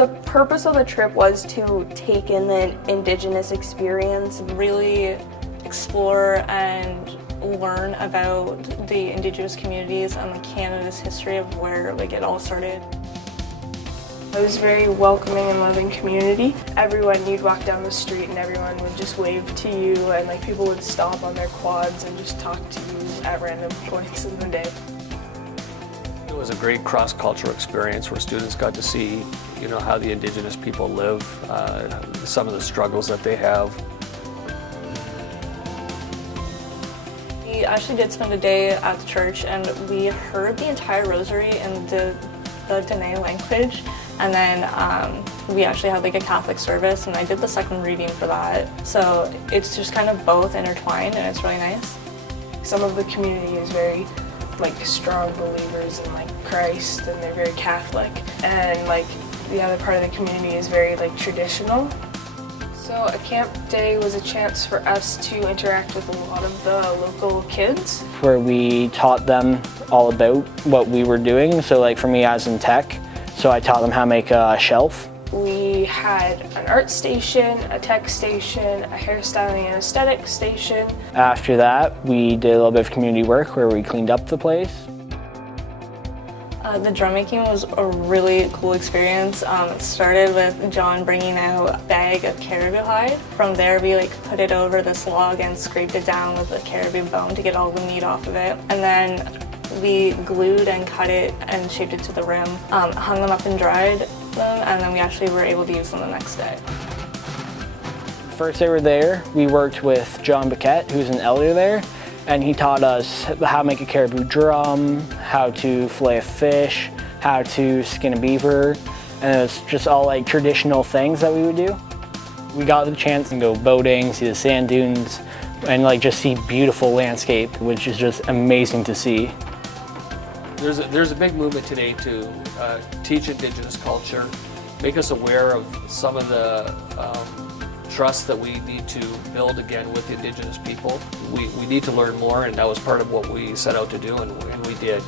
The purpose of the trip was to take in the Indigenous experience, really explore and learn about the Indigenous communities and Canada's history of where it all started. It was a very welcoming and loving community. Everyone, you'd walk down the street and everyone would just wave to you, and people would stop on their quads and just talk to you at random points in the day. It was a great cross-cultural experience where students got to see, how the Indigenous people live, some of the struggles that they have. We actually did spend a day at the church and we heard the entire rosary in the Dene language, and then we actually had a Catholic service, and I did the second reading for that. So it's just kind of both intertwined, and it's really nice. Some of the community is very strong believers in Christ, and they're very Catholic, and the other part of the community is very traditional. So a camp day was a chance for us to interact with a lot of the local kids. Where we taught them all about what we were doing. So for me, I was in tech, so I taught them how to make a shelf. We had an art station, a tech station, a hairstyling and aesthetic station. After that, we did a little bit of community work where we cleaned up the place. The drum making was a really cool experience. It started with John bringing out a bag of caribou hide. From there we put it over this log and scraped it down with a caribou bone to get all the meat off of it. And then we glued and cut it and shaped it to the rim, hung them up and dried them, and then we actually were able to use them the next day. First day we were there, we worked with John Biquette, who's an elder there, and he taught us how to make a caribou drum, how to fillet a fish, how to skin a beaver, and it was just all traditional things that we would do. We got the chance to go boating, see the sand dunes, and just see beautiful landscape, which is just amazing to see. There's a big movement today to teach Indigenous culture, make us aware of some of the trust that we need to build again with Indigenous people. We need to learn more, and that was part of what we set out to do, and we did.